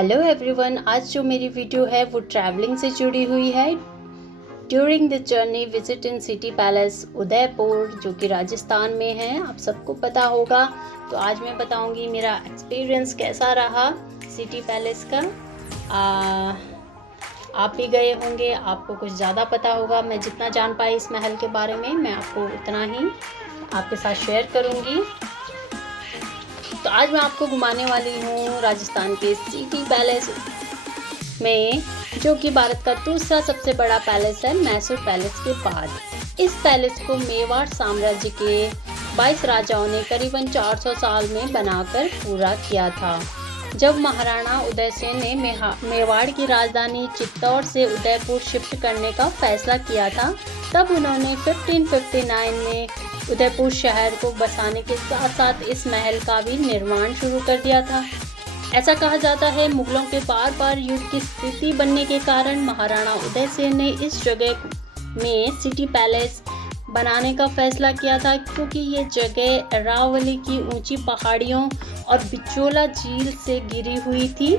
Hello everyone, आज जो मेरी वीडियो है वो ट्रैवलिंग से जुड़ी हुई है। During the journey visit in city palace Udaipur, जो कि राजस्थान में है, आप सबको पता होगा। तो आज मैं बताऊंगी मेरा एक्सपीरियंस कैसा रहा सिटी पैलेस का। आप भी गए होंगे, आपको कुछ ज़्यादा पता होगा। मैं जितना जान पाई इस महल के बारे में, मैं आपको उतना ही आपके साथ शेयर करूँगी। तो आज मैं आपको घुमाने वाली हूँ राजस्थान के सिटी पैलेस में, जो कि भारत का दूसरा सबसे बड़ा पैलेस है मैसूर पैलेस के बाद। इस पैलेस को मेवाड़ साम्राज्य के 22 राजाओं ने करीबन 400 साल में बनाकर पूरा किया था। जब महाराणा उदयसेन ने मेवाड़ की राजधानी चित्तौड़ से उदयपुर शिफ्ट करने का फैसला किया था, तब उन्होंने 1559 में उदयपुर शहर को बसाने के साथ साथ इस महल का भी निर्माण शुरू कर दिया था। ऐसा कहा जाता है, मुगलों के बार बार युद्ध की स्थिति बनने के कारण महाराणा उदयसेन ने इस जगह में सिटी पैलेस बनाने का फैसला किया था, क्योंकि ये जगह अरावली की ऊंची पहाड़ियों और बिचौला झील से घिरी हुई थी,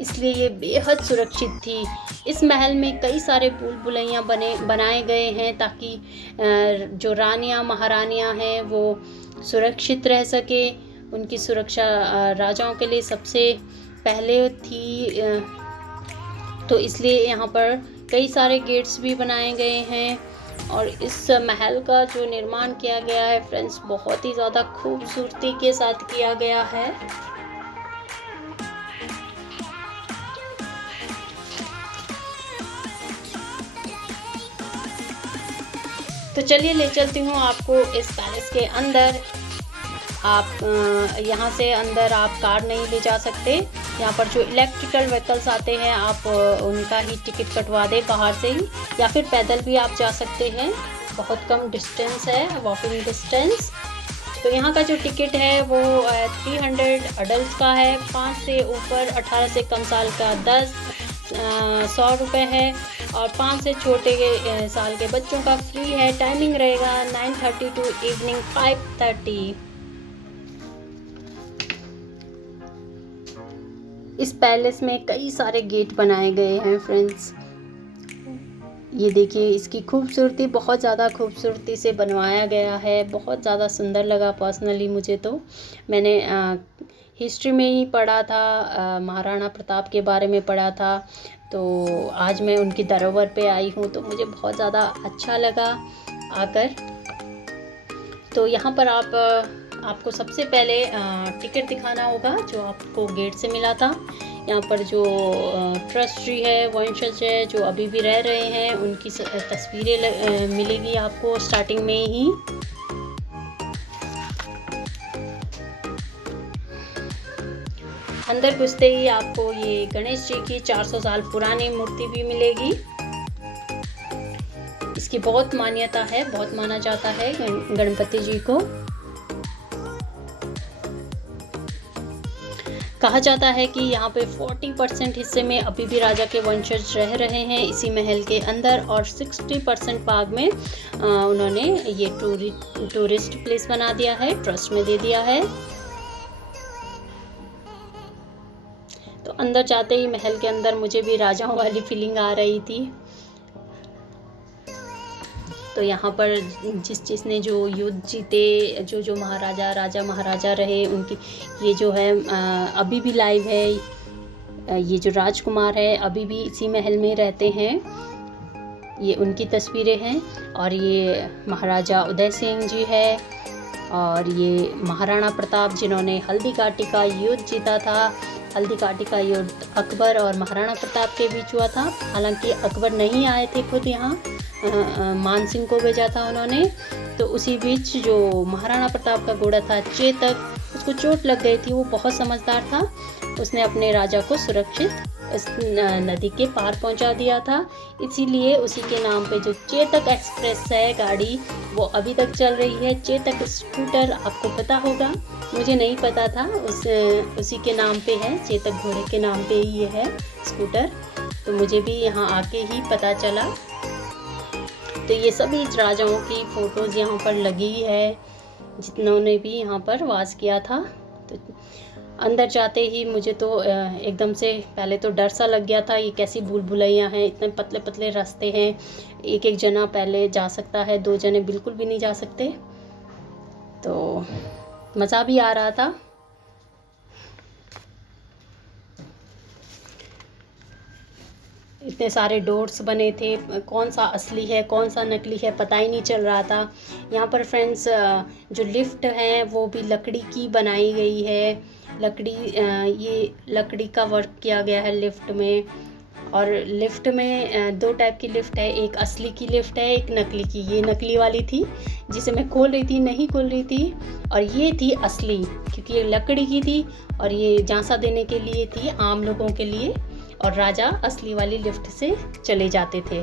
इसलिए ये बेहद सुरक्षित थी। इस महल में कई सारे भूल भुलैया बनाए गए हैं, ताकि जो रानियां महारानियां हैं वो सुरक्षित रह सके। उनकी सुरक्षा राजाओं के लिए सबसे पहले थी, तो इसलिए यहाँ पर कई सारे गेट्स भी बनाए गए हैं। और इस महल का जो निर्माण किया गया है फ्रेंड्स, बहुत ही ज़्यादा खूबसूरती के साथ किया गया है। तो चलिए ले चलती हूँ आपको इस पैलेस के अंदर। आप यहाँ से अंदर आप कार नहीं ले जा सकते। यहाँ पर जो इलेक्ट्रिकल व्हीकल्स आते हैं, आप उनका ही टिकट कटवा दें बाहर से ही, या फिर पैदल भी आप जा सकते हैं। बहुत कम डिस्टेंस है, वॉकिंग डिस्टेंस। तो यहाँ का जो टिकट है वो 300 अडल्ट का है, 5 से ऊपर 18 से कम साल का 100 रुपये है, और 5 से छोटे साल के बच्चों का फ्री है। टाइमिंग रहेगा 9:30 टू इवनिंग 5:30। इस पैलेस में कई सारे गेट बनाए गए हैं फ्रेंड्स। ये देखिए, इसकी खूबसूरती बहुत ज़्यादा खूबसूरती से बनवाया गया है। बहुत ज़्यादा सुंदर लगा पर्सनली मुझे। तो मैंने हिस्ट्री में ही पढ़ा था, महाराणा प्रताप के बारे में पढ़ा था। तो आज मैं उनकी धरोहर पे आई हूँ, तो मुझे बहुत ज़्यादा अच्छा लगा आकर। तो यहाँ पर आपको सबसे पहले टिकट दिखाना होगा, जो आपको गेट से मिला था। यहाँ पर जो ट्रस्टी है, वंशज है, जो अभी भी रह रहे हैं, उनकी तस्वीरें मिलेगी आपको स्टार्टिंग में ही। अंदर घुसते ही आपको ये गणेश जी की 400 साल पुरानी मूर्ति भी मिलेगी। इसकी बहुत मान्यता है, बहुत माना जाता है गणपति जी को। कहा जाता है कि यहाँ पे 40% हिस्से में अभी भी राजा के वंशज रह रहे हैं इसी महल के अंदर, और 60% भाग में उन्होंने ये टूरिस्ट प्लेस बना दिया है, ट्रस्ट में दे दिया है। तो अंदर जाते ही महल के अंदर मुझे भी राजाओं वाली फीलिंग आ रही थी। तो यहाँ पर जिसने जो युद्ध जीते, जो महाराजा राजा महाराजा रहे, उनकी ये जो है अभी भी लाइव है। ये जो राजकुमार है अभी भी इसी महल में रहते हैं, ये उनकी तस्वीरें हैं। और ये महाराजा उदय सिंह जी है, और ये महाराणा प्रताप, जिन्होंने हल्दी घाटी का युद्ध जीता था। हल्दी घाटी का युद्ध अकबर और महाराणा प्रताप के बीच हुआ था। हालांकि अकबर नहीं आए थे खुद यहाँ, मान सिंह को भेजा था उन्होंने। तो उसी बीच जो महाराणा प्रताप का घोड़ा था चेतक, उसको चोट लग गई थी। वो बहुत समझदार था, उसने अपने राजा को सुरक्षित उस नदी के पार पहुंचा दिया था। इसीलिए उसी के नाम पे जो चेतक एक्सप्रेस है गाड़ी, वो अभी तक चल रही है। चेतक स्कूटर आपको पता होगा, मुझे नहीं पता था। उसी के नाम पे है, चेतक घोड़े के नाम पे ही ये है स्कूटर। तो मुझे भी यहाँ आके ही पता चला। तो ये सभी राजाओं की फ़ोटोज़ यहाँ पर लगी है, जिन्होंने भी यहाँ पर वास किया था। तो अंदर जाते ही मुझे तो एकदम से पहले तो डर सा लग गया था, ये कैसी भूल भुलैया हैं, इतने पतले पतले रास्ते हैं, एक एक जना पहले जा सकता है, 2 जने बिल्कुल भी नहीं जा सकते। तो मज़ा भी आ रहा था। इतने सारे डोर्स बने थे, कौन सा असली है कौन सा नकली है पता ही नहीं चल रहा था। यहाँ पर फ्रेंड्स जो लिफ्ट है वो भी लकड़ी की बनाई गई है, ये लकड़ी का वर्क किया गया है लिफ्ट में। और लिफ्ट में 2 टाइप की लिफ्ट है, एक असली की लिफ्ट है, एक नकली की। ये नकली वाली थी जिसे मैं खोल रही थी, नहीं खोल रही थी, और ये थी असली क्योंकि ये लकड़ी की थी और ये झांसा देने के लिए थी, आम लोगों के लिए। और राजा असली वाली लिफ्ट से चले जाते थे।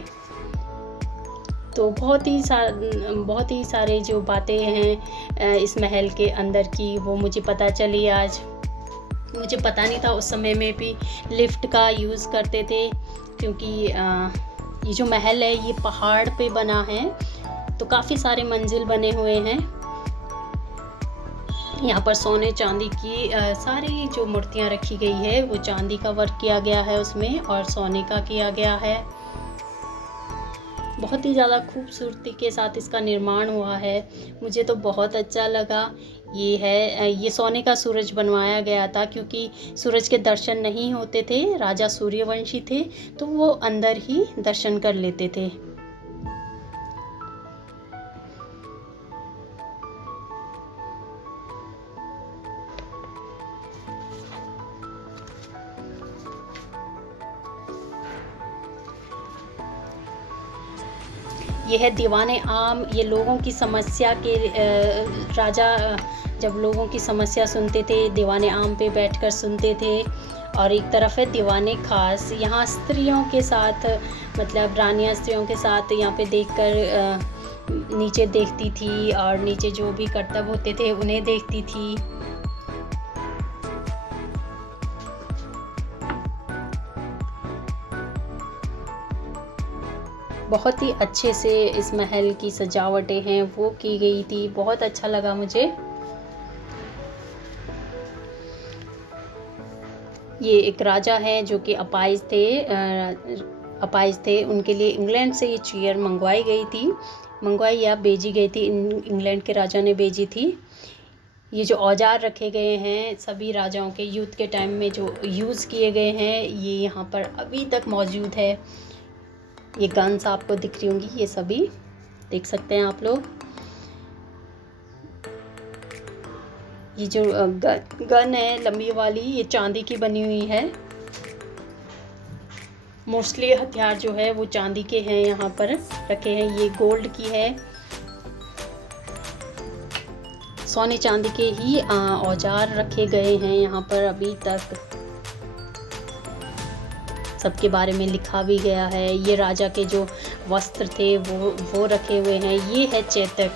तो बहुत ही सारे जो बातें हैं इस महल के अंदर की वो मुझे पता चली आज। मुझे पता नहीं था उस समय में भी लिफ्ट का यूज़ करते थे, क्योंकि ये जो महल है ये पहाड़ पे बना है, तो काफ़ी सारे मंजिल बने हुए हैं। यहाँ पर सोने चांदी की सारी जो मूर्तियाँ रखी गई है वो चांदी का वर्क किया गया है उसमें, और सोने का किया गया है। बहुत ही ज़्यादा खूबसूरती के साथ इसका निर्माण हुआ है, मुझे तो बहुत अच्छा लगा। ये सोने का सूरज बनवाया गया था क्योंकि सूरज के दर्शन नहीं होते थे, राजा सूर्यवंशी थे तो वो अंदर ही दर्शन कर लेते थे। ये है दीवाने आम। ये लोगों की समस्या के राजा जब लोगों की समस्या सुनते थे दीवाने आम पे बैठकर सुनते थे। और एक तरफ है दीवाने खास, यहाँ स्त्रियों के साथ मतलब रानियाँ स्त्रियों के साथ यहाँ पे देखकर नीचे देखती थी और नीचे जो भी कर्तव्य होते थे उन्हें देखती थी। बहुत ही अच्छे से इस महल की सजावटें हैं वो की गई थी, बहुत अच्छा लगा मुझे। ये एक राजा है जो कि अपाहिज थे, उनके लिए इंग्लैंड से ये चेयर मंगवाई या भेजी गई थी, इंग्लैंड के राजा ने भेजी थी। ये जो औजार रखे गए हैं सभी राजाओं के युद्ध के टाइम में जो यूज़ किए गए हैं ये यहाँ पर अभी तक मौजूद है। ये गन्स आपको दिख रही होंगी, ये सभी देख सकते हैं आप लोग। ये जो गन है लंबी वाली ये चांदी की बनी हुई है। मोस्टली हथियार जो है वो चांदी के हैं, यहाँ पर रखे हैं। ये गोल्ड की है। सोने चांदी के ही औजार रखे गए हैं यहाँ पर अभी तक। सबके बारे में लिखा भी गया है। ये राजा के जो वस्त्र थे वो रखे हुए हैं। ये है चेतक,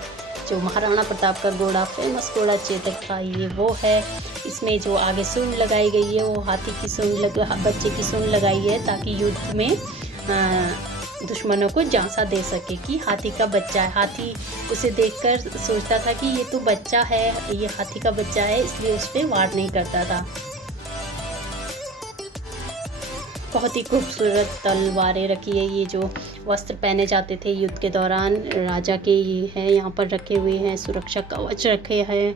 जो महाराणा प्रताप का घोड़ा, फेमस घोड़ा चेतक था, ये वो है। इसमें जो आगे सूंड लगाई गई है वो हाथी की सूंड बच्चे की सूंड लगाई है ताकि युद्ध में दुश्मनों को झांसा दे सके कि हाथी का बच्चा है। हाथी उसे देखकर सोचता था कि ये तो बच्चा है, ये हाथी का बच्चा है, इसलिए उस पर वार नहीं करता था। बहुत ही खूबसूरत तलवारें रखी है। ये जो वस्त्र पहने जाते थे युद्ध के दौरान राजा के, ये हैं यहाँ पर रखे हुए हैं। सुरक्षा कवच रखे हैं।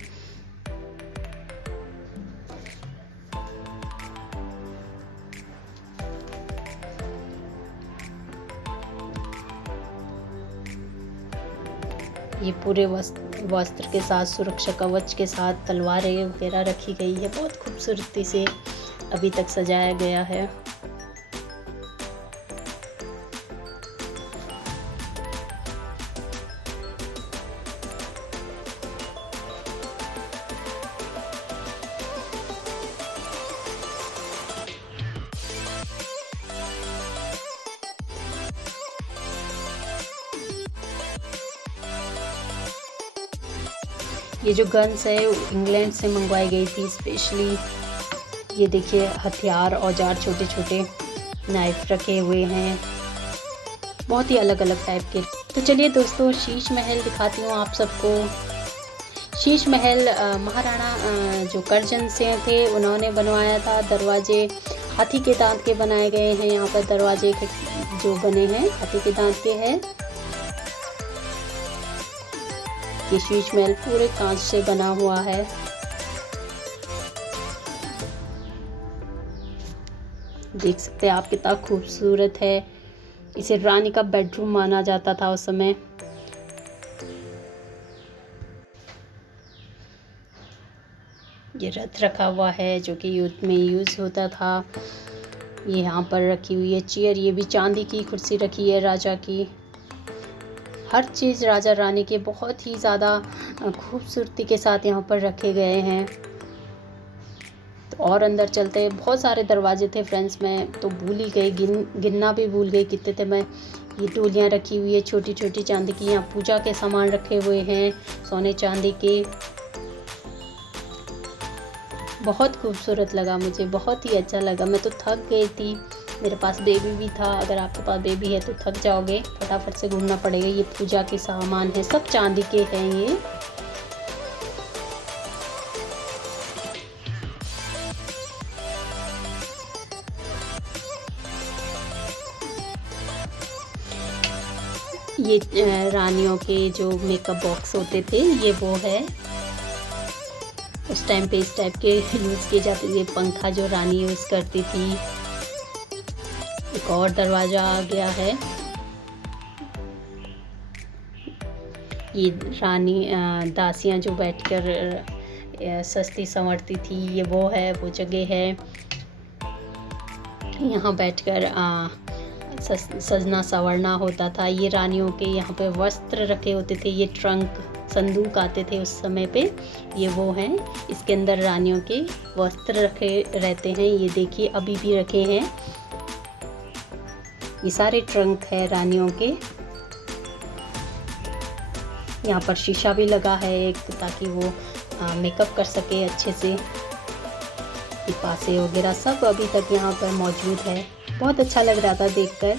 ये पूरे वस्त्र के साथ सुरक्षा कवच के साथ तलवारें वगैरह रखी गई है। बहुत खूबसूरती से अभी तक सजाया गया है। ये जो गन्स है इंग्लैंड से मंगवाई गई थी स्पेशली। ये देखिए हथियार औजार, छोटे छोटे नाइफ रखे हुए हैं, बहुत ही अलग अलग टाइप के। तो चलिए दोस्तों शीश महल दिखाती हूँ आप सबको। शीश महल महाराणा जो करजन सिंह थे उन्होंने बनवाया था। दरवाजे हाथी के दांत के बनाए गए हैं। यहाँ पर दरवाजे जो बने हैं हाथी के दांत के हैं। ये शीश महल पूरे कांच से बना हुआ है। देख सकते हैं आप कितना खूबसूरत है। इसे रानी का बेडरूम माना जाता था उस समय। ये रथ रखा हुआ है जो कि युद्ध में यूज़ होता था। ये यहाँ पर रखी हुई है चेयर। ये भी चांदी की कुर्सी रखी है राजा की। हर चीज़ राजा रानी के बहुत ही ज़्यादा खूबसूरती के साथ यहाँ पर रखे गए हैं। तो और अंदर चलते हैं। बहुत सारे दरवाजे थे फ्रेंड्स, मैं तो भूल ही गई, गिनना भी भूल गई कितने थे मैं। ये टोलियाँ रखी हुई है छोटी छोटी चांदी की। यहाँ पूजा के सामान रखे हुए हैं सोने चांदी के। बहुत खूबसूरत लगा मुझे, बहुत ही अच्छा लगा। मैं तो थक गई थी, मेरे पास बेबी भी था। अगर आपके पास बेबी है तो थक जाओगे, फटाफट से घूमना पड़ेगा। ये पूजा के सामान है, सब चांदी के हैं ये रानियों के जो मेकअप बॉक्स होते थे ये वो है। उस टाइम पे इस टाइप के यूज़ किए जाते थे। पंखा जो रानी यूज़ करती थी। एक और दरवाज़ा आ गया है। ये रानी दासियाँ जो बैठकर सस्ती संवरती थी, ये वो है, वो जगह है। यहाँ बैठकर सजना संवरना होता था। ये रानियों के यहाँ पे वस्त्र रखे होते थे। ये ट्रंक संदूक आते थे उस समय पे, ये वो हैं। इसके अंदर रानियों के वस्त्र रखे रहते हैं। ये देखिए अभी भी रखे हैं। ये सारे ट्रंक है रानियों के। यहाँ पर शीशा भी लगा है एक, ताकि वो मेकअप कर सके अच्छे से। पासे वगैरह सब अभी तक यहाँ पर मौजूद है। बहुत अच्छा लग रहा था देखकर।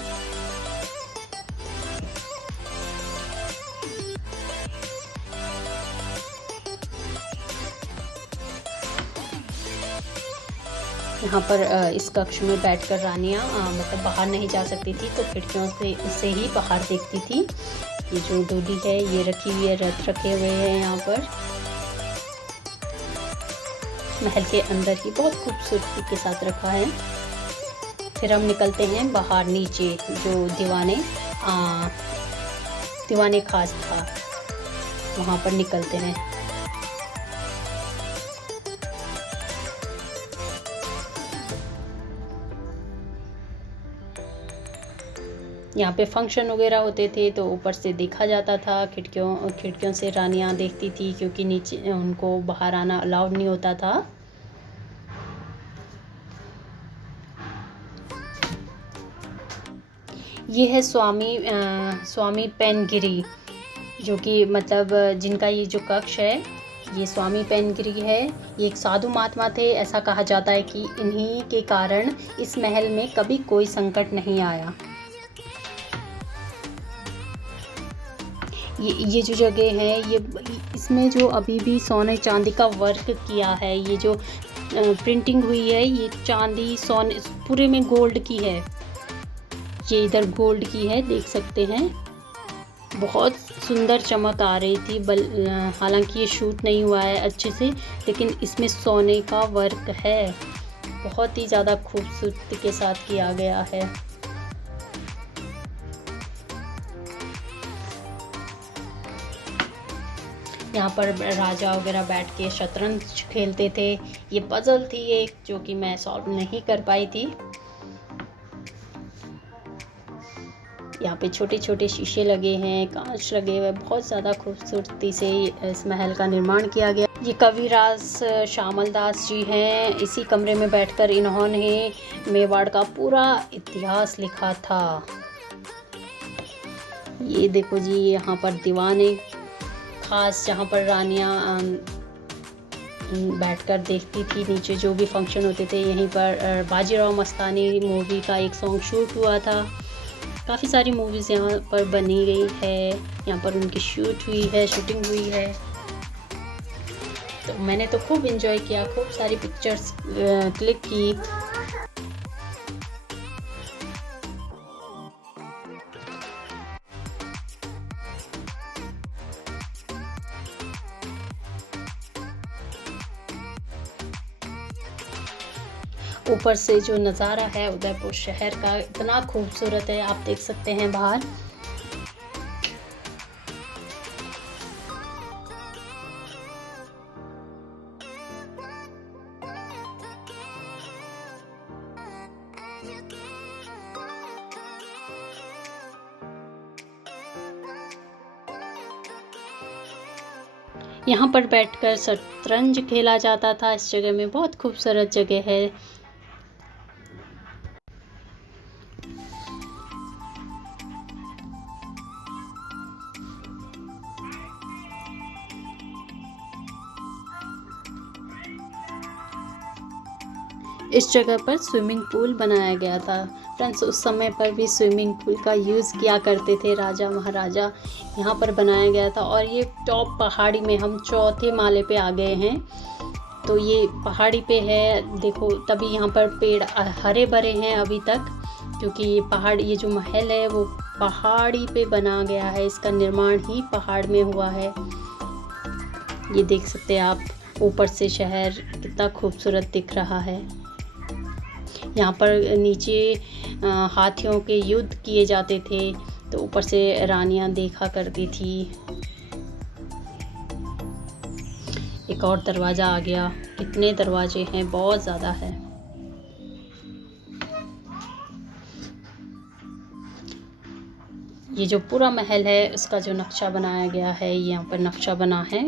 यहाँ पर इस कक्ष में बैठकर रानियाँ मतलब बाहर नहीं जा सकती थी, तो खिड़कियों से ही बाहर देखती थी। ये जो डोली है ये रखी हुई है, रथ रखे हुए हैं यहाँ पर महल के अंदर ही, बहुत खूबसूरती के साथ रखा है। फिर हम निकलते हैं बाहर नीचे, जो दीवाने खास था वहाँ पर निकलते हैं। यहाँ पे फंक्शन वगैरह होते थे तो ऊपर से देखा जाता था। खिड़कियों से रानियाँ देखती थी, क्योंकि नीचे उनको बाहर आना अलाउड नहीं होता था। ये है स्वामी पेनगिरी, जो कि मतलब जिनका ये जो कक्ष है ये स्वामी पेनगिरी है। ये एक साधु महात्मा थे। ऐसा कहा जाता है कि इन्हीं के कारण इस महल में कभी कोई संकट नहीं आया। ये जो जगह है, ये इसमें जो अभी भी सोने चांदी का वर्क किया है, ये जो प्रिंटिंग हुई है, ये चांदी सोने पूरे में गोल्ड की है। ये इधर गोल्ड की है, देख सकते हैं। बहुत सुंदर चमक आ रही थी। हालांकि ये शूट नहीं हुआ है अच्छे से, लेकिन इसमें सोने का वर्क है। बहुत ही ज़्यादा खूबसूरती के साथ किया गया है। यहाँ पर राजा वगैरह बैठ के शतरंज खेलते थे। ये पजल थी एक, जो कि मैं सॉल्व नहीं कर पाई थी। यहाँ पे छोटे छोटे शीशे लगे हैं, कांच लगे हुए, बहुत ज़्यादा खूबसूरती से इस महल का निर्माण किया गया। ये कविराज श्यामल दास जी हैं। इसी कमरे में बैठकर इन्होंने मेवाड़ का पूरा इतिहास लिखा था। ये देखो जी, यहाँ पर दीवाने खास, जहाँ पर रानियाँ बैठकर देखती थी। नीचे जो भी फंक्शन होते थे, यहीं पर बाजीराव मस्तानी मूवी का एक सॉन्ग शूट हुआ था। काफ़ी सारी मूवीज़ यहाँ पर बनी गई है, यहाँ पर उनकी शूटिंग हुई है। तो मैंने तो खूब इंजॉय किया, खूब सारी पिक्चर्स क्लिक की। ऊपर से जो नज़ारा है उदयपुर शहर का इतना खूबसूरत है, आप देख सकते हैं बाहर। यहाँ पर बैठकर शतरंज खेला जाता था। इस जगह में बहुत खूबसूरत जगह है। इस जगह पर स्विमिंग पूल बनाया गया था। फ्रेंड्स, उस समय पर भी स्विमिंग पूल का यूज़ किया करते थे राजा महाराजा। यहाँ पर बनाया गया था और ये टॉप पहाड़ी में, हम चौथे माले पे आ गए हैं। तो ये पहाड़ी पे है, देखो तभी यहाँ पर पेड़ हरे भरे हैं अभी तक, क्योंकि ये पहाड़, ये जो महल है वो पहाड़ी पे बना गया है। इसका निर्माण ही पहाड़ में हुआ है। ये देख सकते हैं आप, ऊपर से शहर कितना खूबसूरत दिख रहा है। यहाँ पर नीचे हाथियों के युद्ध किए जाते थे, तो ऊपर से रानियां देखा करती थी। एक और दरवाज़ा आ गया। कितने दरवाजे हैं, बहुत ज़्यादा है। ये जो पूरा महल है उसका जो नक्शा बनाया गया है, यहाँ पर नक्शा बना है।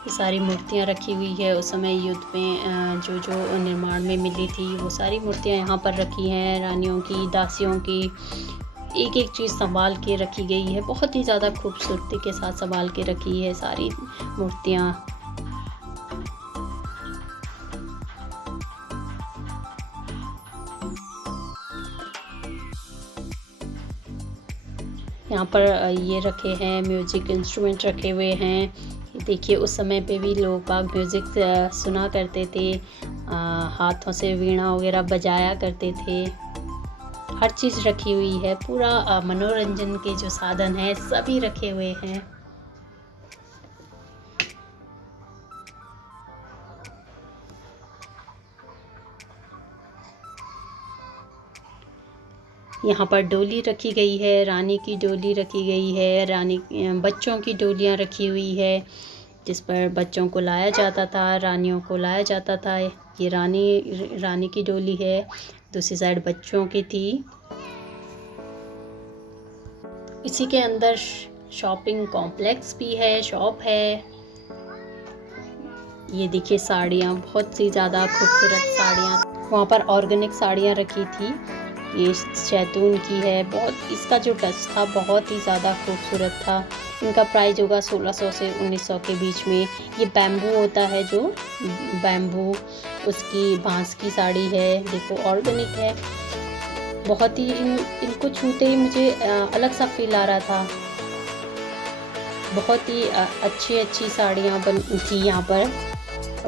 ये सारी मूर्तियाँ रखी हुई है, उस समय युद्ध में जो जो निर्माण में मिली थी वो सारी मूर्तियाँ यहाँ पर रखी हैं। रानियों की, दासियों की, एक एक चीज़ संभाल के रखी गई है। बहुत ही ज़्यादा खूबसूरती के साथ संभाल के रखी है सारी मूर्तियाँ। यहाँ पर ये रखे हैं, म्यूज़िक इंस्ट्रूमेंट रखे हुए हैं। देखिए उस समय पे भी लोग बाग म्यूज़िक सुना करते थे, हाथों से वीणा वगैरह बजाया करते थे। हर चीज़ रखी हुई है, पूरा मनोरंजन के जो साधन हैं सभी रखे हुए हैं। यहाँ पर डोली रखी गई है, रानी की डोली रखी गई है, रानी बच्चों की डोलियाँ रखी हुई है, जिस पर बच्चों को लाया जाता था, रानियों को लाया जाता था। ये रानी की डोली है, दूसरी साइड बच्चों की थी। इसी के अंदर शॉपिंग कॉम्प्लेक्स भी है, शॉप है। ये देखिए साड़ियाँ, बहुत सी ज़्यादा खूबसूरत साड़ियाँ। वहाँ पर ऑर्गेनिक साड़ियाँ रखी थी। ये जैतून की है, बहुत, इसका जो टच था बहुत ही ज़्यादा खूबसूरत था। इनका प्राइस होगा 1600 से 1900 के बीच में। ये बैम्बू होता है, जो बैम्बू, उसकी बांस की साड़ी है। देखो ऑर्गेनिक है, बहुत ही इनको छूते ही मुझे अलग सा फील आ रहा था। बहुत ही अच्छी साड़ियाँ बन थी यहाँ पर।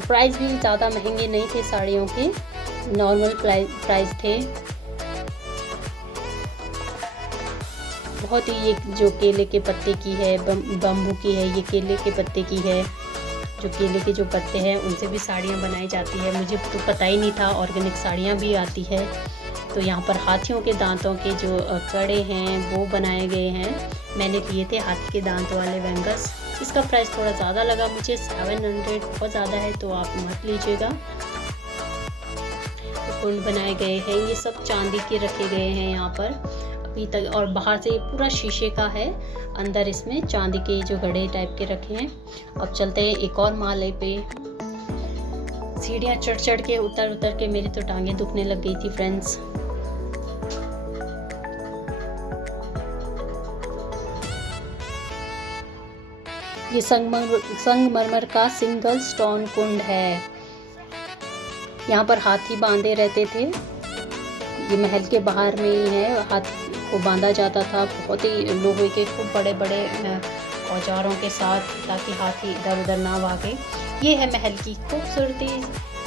प्राइस भी ज़्यादा महंगे नहीं थे साड़ियों के, नॉर्मल प्राइस थे। बहुत ही, ये जो केले के पत्ते की है, बम्बू की है, ये केले के पत्ते की है। जो केले के जो पत्ते हैं उनसे भी साड़ियाँ बनाई जाती है, मुझे तो पता ही नहीं था। ऑर्गेनिक साड़ियाँ भी आती है। तो यहाँ पर हाथियों के दांतों के जो कड़े हैं वो बनाए गए हैं। मैंने लिए थे हाथी के दांत वाले बैंगल्स। इसका प्राइस थोड़ा ज़्यादा लगा मुझे, 700, बहुत ज़्यादा है तो आप मत लीजिएगा। तो कुंड बनाए गए हैं, ये सब चांदी के रखे गए हैं यहाँ पर अभी तक, और बाहर से पूरा शीशे का है, अंदर इसमें चांदी के जो घड़े टाइप के रखे हैं। अब चलते हैं एक और माले पे। सीढ़ियाँ चढ़ के, उतर के मेरी तो टांगें दुखने लग गई थी फ्रेंड्स। ये संगमरमर का सिंगल स्टोन कुंड है। यहाँ पर हाथी बांधे रहते थे। ये महल के बाहर में ही है, हाथी को बांधा जाता था बहुत ही लोहे के खूब बड़े बड़े औजारों के साथ, ताकि हाथी इधर उधर ना भागे। ये है महल की खूबसूरती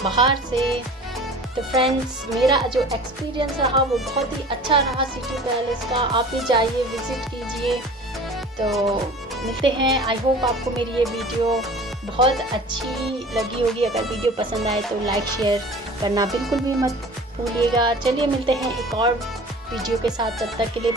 बाहर से। तो फ्रेंड्स, मेरा जो एक्सपीरियंस रहा वो बहुत ही अच्छा रहा सिटी पैलेस का। आप भी जाइए, विज़िट कीजिए। तो मिलते हैं। आई होप आपको मेरी ये वीडियो बहुत अच्छी लगी होगी। अगर वीडियो पसंद आए तो लाइक शेयर करना बिल्कुल भी मत भूलिएगा। चलिए मिलते हैं एक और वीडियो के साथ, तब तक के लिए